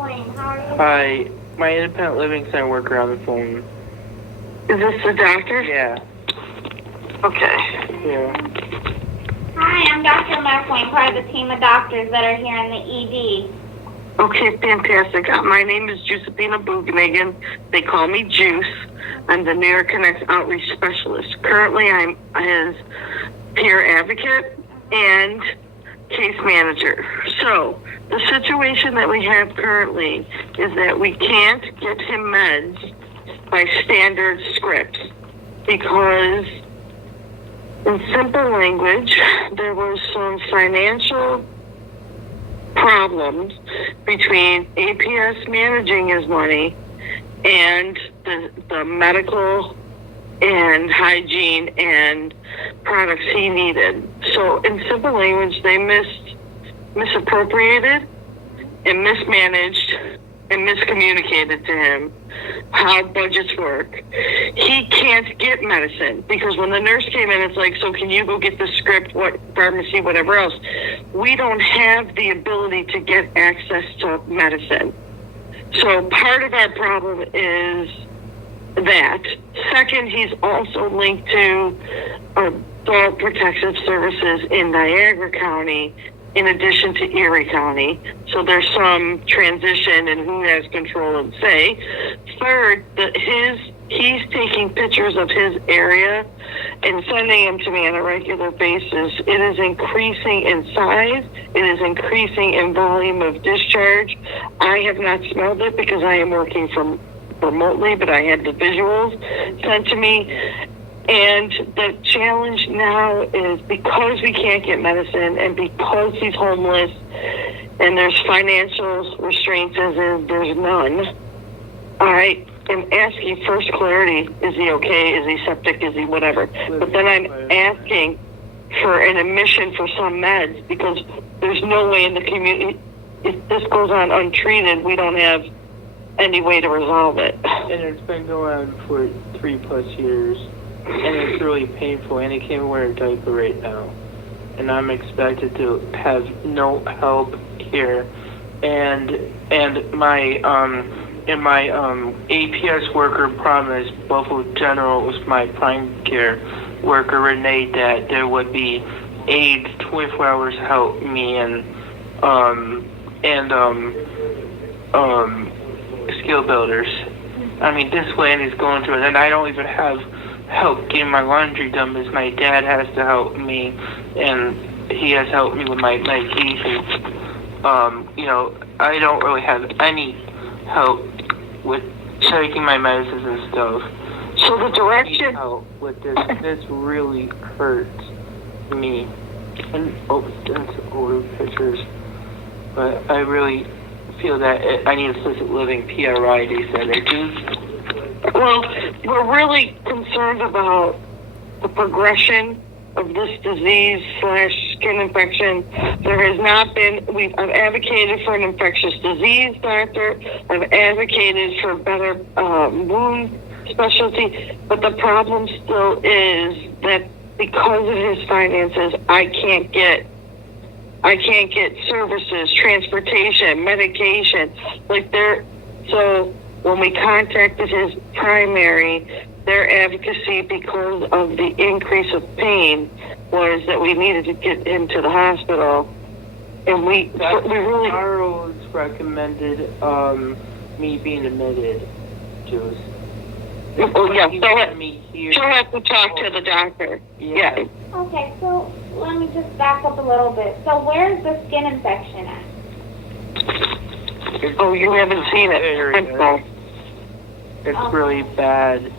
Flame. How are you? Hi, my independent living center worker on the phone. Is this the doctor? Yeah. Okay. Yeah. Hi, I'm Dr. McLean, part of the team of doctors that are here in the ED. Okay, fantastic. My name is Josephina Bugenhagen. They call me Juice. I'm the New York Connect Outreach Specialist. Currently, I'm his peer advocate and case manager. So, the situation that we have currently is that we can't get him meds by standard scripts because, in simple language, there was some financial problems between APS managing his money and the medical and hygiene and products he needed. So in simple language, they misappropriated and mismanaged and miscommunicated to him how budgets work. He can't get medicine because when the nurse came in, it's like, so can you go get the script, what pharmacy, whatever else. We don't have the ability to get access to medicine. So part of our problem is that. Second, he's also linked to Adult Protective Services in Niagara County in addition to Erie County. So there's some transition in who has control and say. Third, he's taking pictures of his area and sending them to me on a regular basis. It is increasing in size. It is increasing in volume of discharge. I have not smelled it because I am working from remotely, but I had the visuals sent to me. And the challenge now is because we can't get medicine and because he's homeless and there's financial restraints as in there's none, I am asking first clarity, is he okay? Is he septic? Is he whatever? But then I'm asking for an admission for some meds because there's no way in the community, if this goes on untreated, we don't have any way to resolve it. And it's been going on for 3+ years. And it's really painful, and he can't wear a diaper right now. And I'm expected to have no help here. And my APS worker promised Buffalo General was my prime care worker, Renee, that there would be aides 24 hours to help me and skill builders. I mean, this land is going through it, and I don't even have help getting my laundry done because my dad has to help me and he has helped me with my medication. I don't really have any help with taking my medicines and stuff. So the direction help with this really hurts me. And that's older pictures. But I really feel that I need assisted living, PRI, they said I do. Well, we're really concerned about the progression of this disease / skin infection. There has not been, I've advocated for an infectious disease doctor. I've advocated for better wound specialty. But the problem still is that because of his finances, I can't get services, transportation, medication. So when we contacted his primary, their advocacy because of the increase of pain was that we needed to get him to the hospital. And we really... Charles recommended me being admitted, Jules. Oh, yeah, she'll have to talk to the doctor. Yeah. Okay, so let me just back up a little bit. So where's the skin infection at? Oh, you haven't seen it. It's really bad.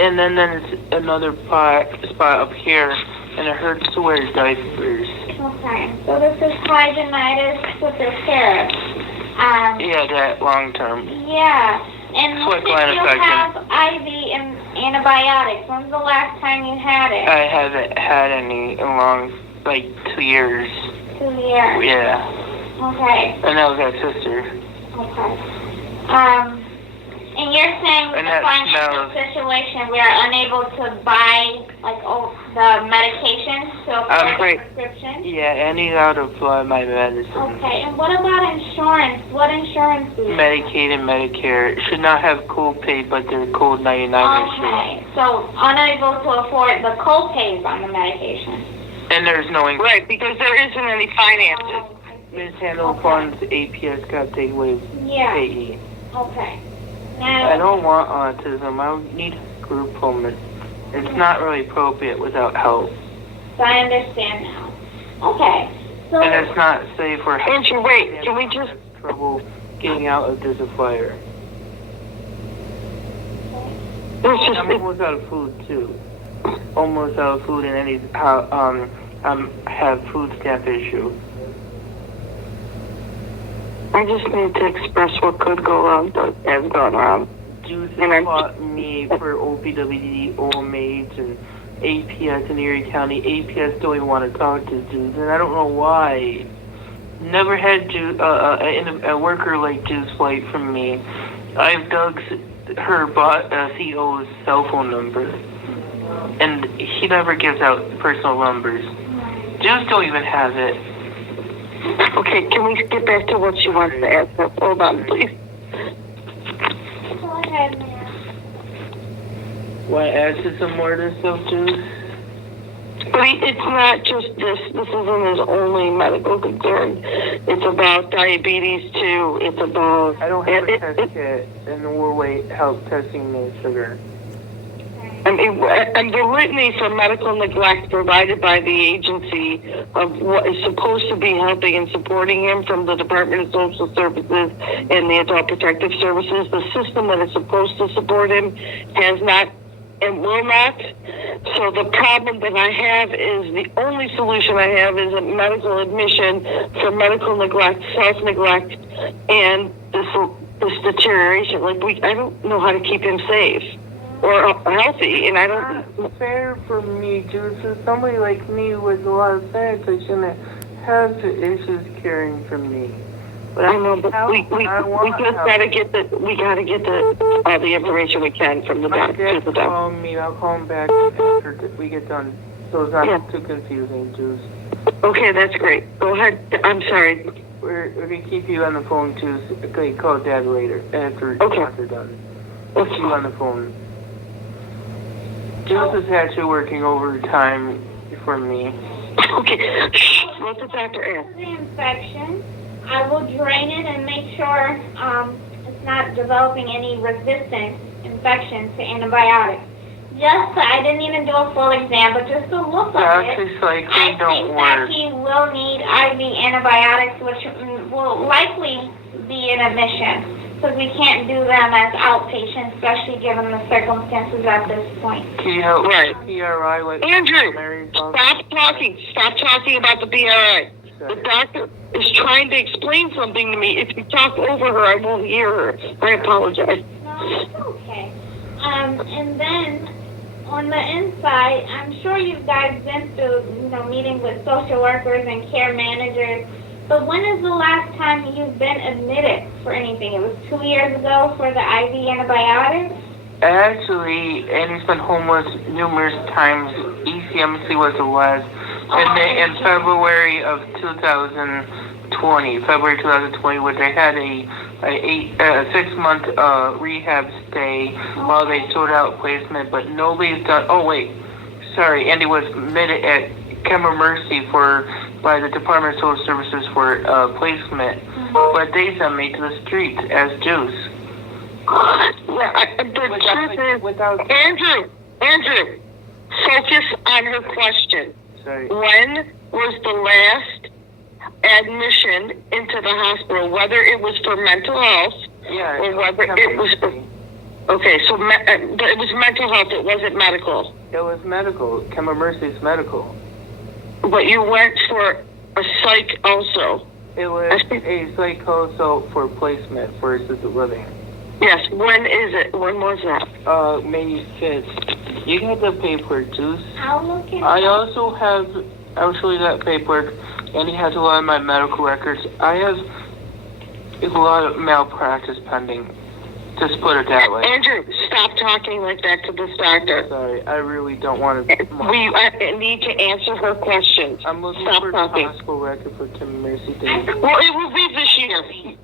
And then there's another spot up here, and it hurts to wear diapers. Okay, so this is hydronitis with the serif. Yeah, that long term. Yeah, and when did you have IV and antibiotics? When's the last time you had it? I haven't had any in 2 years. 2 years? Yeah. Okay. And that was our sister. Okay. And you're saying with And the that financial smells. situation, we are unable to buy, like, the medication to afford Right. the prescription? Yeah, and he's out of my medicine. Okay, and what about insurance? What insurance do you have? Medicaid and Medicare should not have co-pay, but they're code 99 issue. Okay, so unable to afford the co-pays on the medication. And there's no Right, because there isn't any finances. Oh, I see. mishandled Okay. funds. APS got to take away Yeah, payee. okay. I Now, don't want autism. I need group home. It's not really appropriate without help, I understand now. Okay, so, and it's not safe for. Andrew, wait, can we just, trouble getting out if there's a fire? there's just, I'm almost out of food too. Almost out of food, and I need have food stamp issue. I just need to express what could go wrong that has gone wrong. Juice And I'm- fought me for OPWD, OMH, and APS in Erie County. APS don't even want to talk to Juice, and I don't know why. Never had a worker like Juice fight from me. I've dug her CEO's cell phone number, and he never gives out personal numbers. Juice don't even have it. Okay, can we get back to what she wants to ask us? Hold on, please. go ahead, Mayor. Want to add to some more of this stuff, Juice? But it's not just this. This isn't his only medical concern. It's about diabetes too. It's about. I don't have a test kit, and we're help testing the sugar. I mean, and the litany for medical neglect provided by the agency of what is supposed to be helping and supporting him from the Department of Social Services and the Adult Protective Services, the system that is supposed to support him has not and will not. So the problem that I have is the only solution I have is a medical admission for medical neglect, self-neglect, and this deterioration. Like I don't know how to keep him safe or healthy, and I don't. Not fair for me, Juice. Somebody like me with a lot of sense, I shouldn't have the issues caring for me. But I know, but we want just help. gotta get all the information we can from the My doctor. dad's calling me. I'll call him back after we get done, so it's not Yeah. too confusing, Juice. Okay, that's great. Go ahead. I'm sorry. We're gonna keep you on the phone, Juice. Okay, call Dad later after Okay. they're done. Okay. Keep you on the phone. Juice is actually working overtime for me. Okay. Shh. Let the doctor ask. The infection, I will drain it and make sure it's not developing any resistant infection to antibiotics. Just, I didn't even do a full exam, but just to look at it, Doxycycline I don't think that work. he will need IV antibiotics, which will likely be an admission, because we can't do them as outpatients, especially given the circumstances at this point. Can you help Right. PRI like Andrew, Mary's office? Stop talking. Stop talking about the BRI. The Sorry. doctor is trying to explain something to me. If you talk over her, I won't hear her. I apologize. No, it's okay. And then on the inside, I'm sure you guys been through, meetings with social workers and care managers. But when is the last time you've been admitted for anything? It was 2 years ago for the IV antibiotics? Actually, Annie's been homeless numerous times. ECMC was the last. And then in February of 2020, which I had a 6-month rehab stay while they sort out placement, but nobody's done. Oh wait, sorry, Andy was admitted at Kemmer Mercy by the Department of Social Services for placement, but they sent me to the streets as Juice. Yeah, the truth is, Without Andrew, focus on her question. sorry. When was the last admission into the hospital, whether it was for mental health Yeah. or whether it was for... Okay, so it was mental health, it wasn't medical. It was medical. Kemmer Mercy's medical. But you went for a psych also. It was a psychoso for placement for assisted living. Yes, when is it? When was that? May 5th. You got the paperwork, Juice. I'll look into I'll show you that paperwork, and he has a lot of my medical records. I have a lot of malpractice pending. Just put it that way. Andrew, stop talking like that to this doctor. Sorry, I really don't want to. We need to answer her questions. I'm looking Stop for a talking. hospital record for Tim Mercy Day. Well, it will be this year.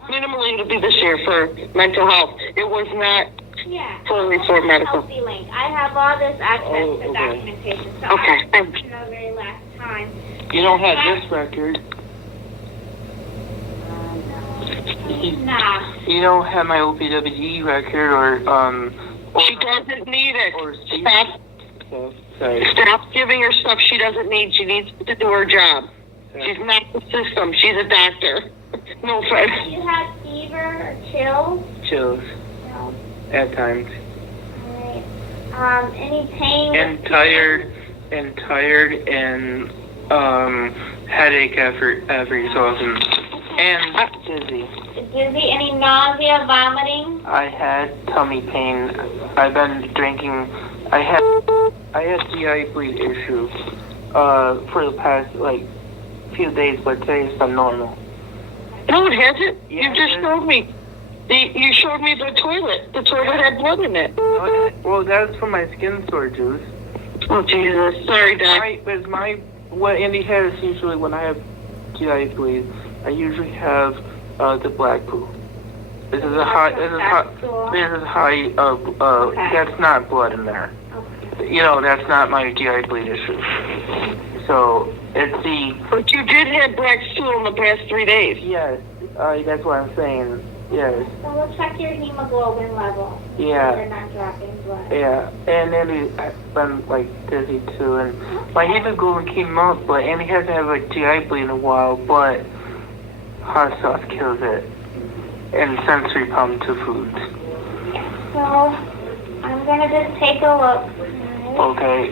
Minimally, it'll be this year for mental health. It was not Yeah. fully for medical. Healthy Link. I have all this access Oh, to okay. documentation. So Okay, I thanks. the very last time. You don't have this record. Nah. You don't have my OPWG record or She doesn't need it. or Steve Stop. stuff. Sorry. Stop giving her stuff she doesn't need. She needs to do her job. She's not the system. She's a doctor. No offense. Do you have fever or chills? Chills No. at times. Alright. Any pain? And tired and headache every so often. And dizzy. Dizzy? Any nausea, vomiting? I had tummy pain. I've been drinking. I had GI bleed issues for the past few days, but today's been normal. No, it hasn't. Yeah, You just it is. showed me. You showed me the toilet. The toilet had blood in it. Well, that's from my skin sore juice. Oh, Jesus. Sorry, Doc. What Andy has is usually when I have GI bleed, I usually have the black poo. This is high. That's not blood in there. Okay. You know, that's not my GI bleed issue. So it's the But you did have black stool in the past 3 days. yes. That's what I'm saying. Yes. So we'll check your hemoglobin level. Yeah. You're not dropping blood. Yeah, and then I've been dizzy too, and my hemoglobin came up, but and he hasn't had GI bleed in a while, but hot sauce kills it, and sensory pump to foods. So I'm gonna just take a look. Alright. Okay,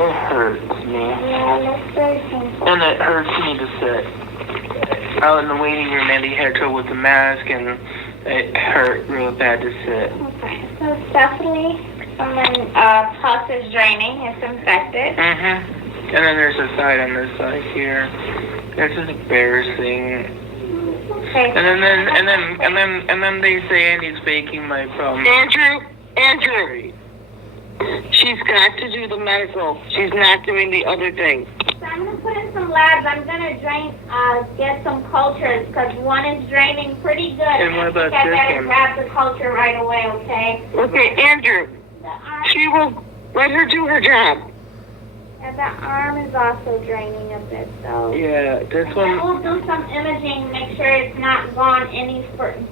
it hurts me, Yeah, it looks very painful. and it hurts me to sit. Out in the waiting room, Andy had trouble with the mask, and it hurt real bad to sit. Okay, so it's definitely from when pus is draining, it's infected. And then there's a side on this side here. This is embarrassing. Okay. And then they say Andy's faking my problem. Andrew. She's got to do the medical. She's not doing the other thing. So I'm gonna put in some labs. I'm gonna get some cultures because one is draining pretty good. And what about I this better one? grab the culture right away, okay? Okay, Andrew. The arm, She will let her do her job. and the arm is also draining a bit, so. Yeah, this And then one. we'll do some imaging, make sure it's not gone any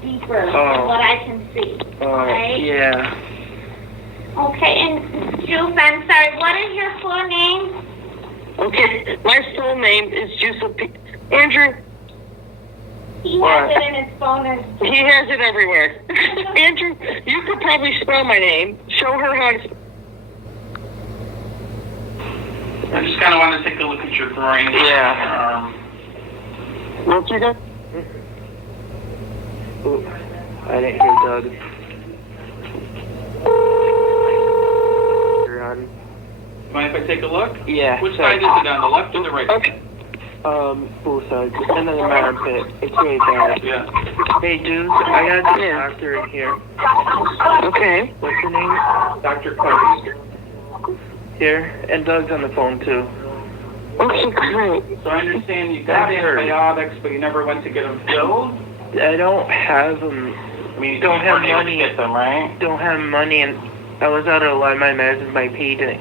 deeper Oh. than what I can see. Right? Yeah. Okay, and Juice, I'm sorry, what is your full name? Okay, my full name is Giuseppe. Andrew, He What? has it in his phone. he has it everywhere. Andrew, you could probably spell my name. Show her how to. I just kind of want to take a look at your groin. Yeah. What you got? Ooh, I didn't hear Doug. You're on. Mind if I take a look? Yeah. Which side is it on, the left or the right? Okay. Both sides. And then my armpit. It's really bad. Yeah. Hey, dudes, I got the Yeah. doctor in here. Okay. What's your name? Dr. Cody. Here. And Doug's on the phone, too. Okay, great. So I understand you got That hurt. antibiotics, but you never went to get them filled? I don't have them. I mean, Don't you have weren't able to money. get them, right? Don't have money, and I was out of a lot of my medicines. My pay didn't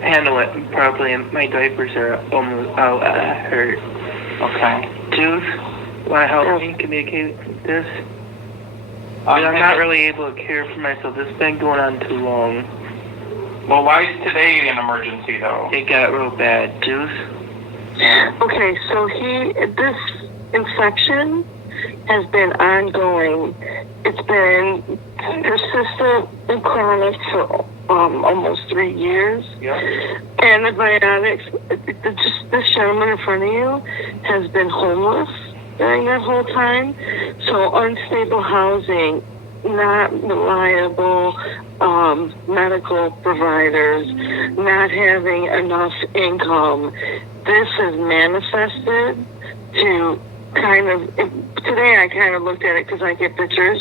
handle it properly, and my diapers are almost out. Hurt. Okay. Juice, want to help me communicate this? I'm not really able to care for myself. This has been going on too long. Well, why is today an emergency, though? It got real bad. Juice? Okay, so this infection has been ongoing. It's been persistent and chronic for almost 3 years. Yep. Antibiotics. This gentleman in front of you has been homeless during that whole time. So unstable housing, not reliable medical providers, not having enough income. This has manifested to today I kind of looked at it because I get pictures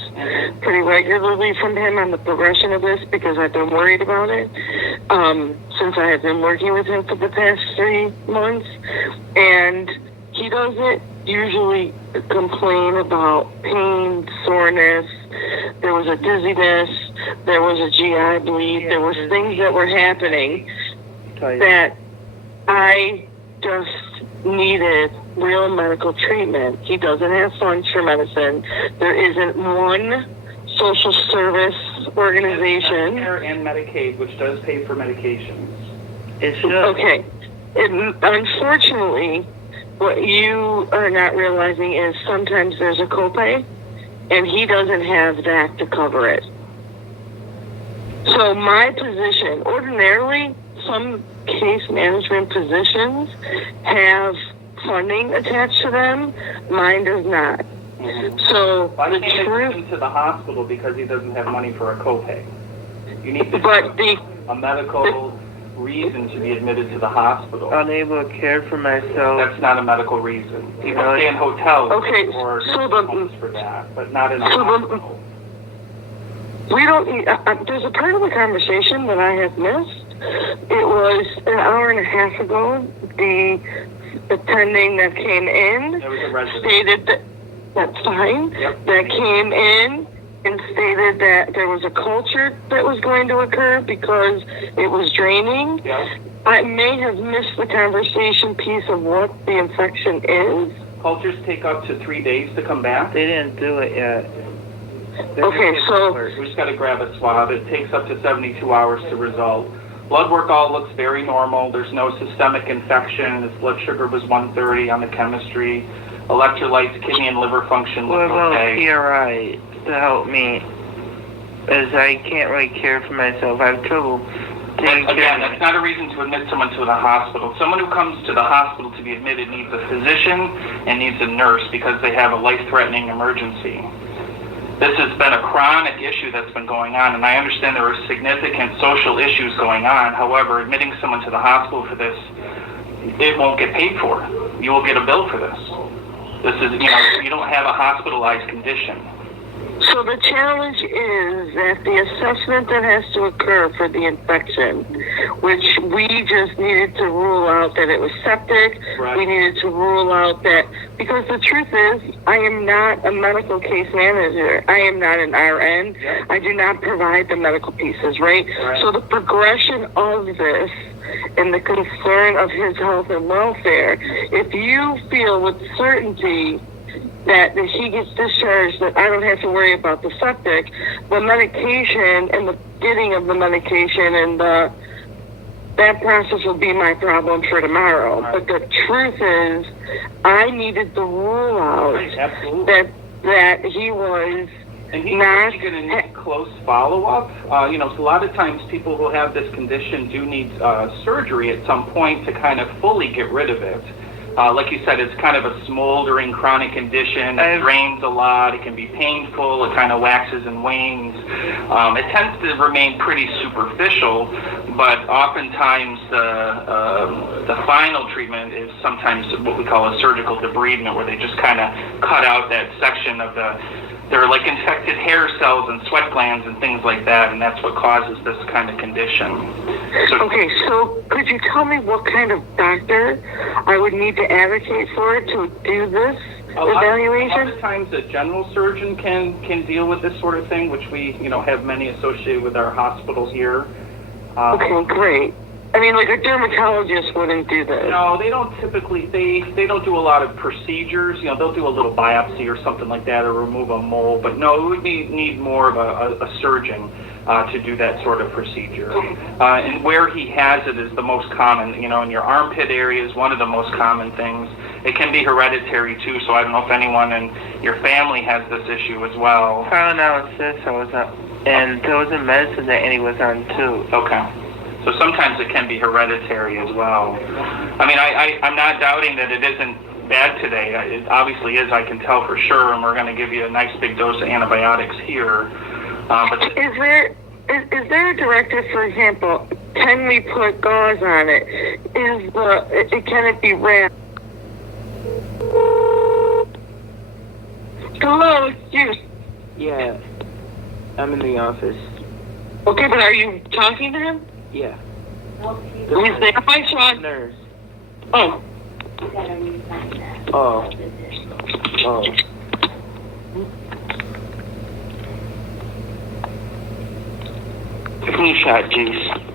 pretty regularly from him on the progression of this because I've been worried about it since I have been working with him for the past 3 months. And he doesn't usually complain about pain, soreness. There was a dizziness. There was a GI bleed. There was things that were happening that I just needed real medical treatment. He doesn't have funds for medicine. There isn't one social service organization. Medicare and Medicaid, which does pay for medications. It should. Okay. Unfortunately, what you are not realizing is sometimes there's a copay, and he doesn't have that to cover it. So my position, ordinarily, some case management positions have funding attached to them. Mine does not. So Why the can't they truth, send him to the hospital because he doesn't have money for a copay? You need to but the a medical reason to be admitted to the hospital. Unable to care for myself. That's not a medical reason. People No, stay in hotels Okay, or so the- homes for that, but not in a so the- hospital. we don't need, there's a part of the conversation that I have missed. It was an hour and a half ago, the attending that came in There was a resident. stated that, that's fine, Yep. that came in and stated that there was a culture that was going to occur because it was draining. Yeah. I may have missed the conversation piece of what the infection is. Cultures take up to 3 days to come back. They didn't do it yet. Okay, so We just got to grab a swab. It takes up to 72 hours to result. Blood work all looks very normal. There's no systemic infection. His blood sugar was 130 on the chemistry. Electrolytes, kidney and liver function What look about okay. PRI to help me? As I can't really care for myself. I have trouble taking Again, care that's of not a reason to admit someone to the hospital. Someone who comes to the hospital to be admitted needs a physician and needs a nurse because they have a life-threatening emergency. This has been a chronic issue that's been going on, and I understand there are significant social issues going on. However, admitting someone to the hospital for this, it won't get paid for. You will get a bill for this. This is, you don't have a hospitalized condition. So the challenge is that the assessment that has to occur for the infection, which we just needed to rule out that it was septic, Right. we needed to rule out that, because the truth is, I am not a medical case manager. I am not an RN. Yeah. I do not provide the medical pieces, right? Right. So the progression of this and the concern of his health and welfare, if you feel with certainty that if he gets discharged, that I don't have to worry about the septic, the medication and the getting of the medication and that process will be my problem for tomorrow. Right. But the truth is, I needed to rule out Right, absolutely. that he was And he's not- really going to need close follow-up. A lot of times people who have this condition do need surgery at some point to kind of fully get rid of it. Like you said, it's kind of a smoldering chronic condition. It drains a lot. It can be painful. It kind of waxes and wanes. It tends to remain pretty superficial, but oftentimes the final treatment is sometimes what we call a surgical debridement, where they just kind of cut out that section of they're like infected hair cells and sweat glands and things like that, and that's what causes this kind of condition. So, Okay, so could you tell me what kind of doctor I would need to advocate for to do this A lot evaluation? of times a general surgeon can deal with this sort of thing, which we have many associated with our hospital here. Okay, great. I mean, like a dermatologist wouldn't do this. No, they don't typically. They don't do a lot of procedures. They'll do a little biopsy or something like that, or remove a mole. But no, it would need more of a surgeon to do that sort of procedure. And where he has it is the most common. In your armpit area is one of the most common things. It can be hereditary too. So I don't know if anyone in your family has this issue as well. found out sis I was on, and there was a medicine that Annie was on too. Okay. So sometimes it can be hereditary as well. I mean, I'm not doubting that it isn't bad today. It obviously is, I can tell for sure, and we're going to give you a nice big dose of antibiotics here. But Is there a directive, for example, can we put gauze on it? Can it be wrapped? Hello, excuse. Yeah, I'm in the office. Okay, but are you talking to him? Yeah. He's there. I saw. Nurse. Oh, Oh. Oh. Flu shot, jeez.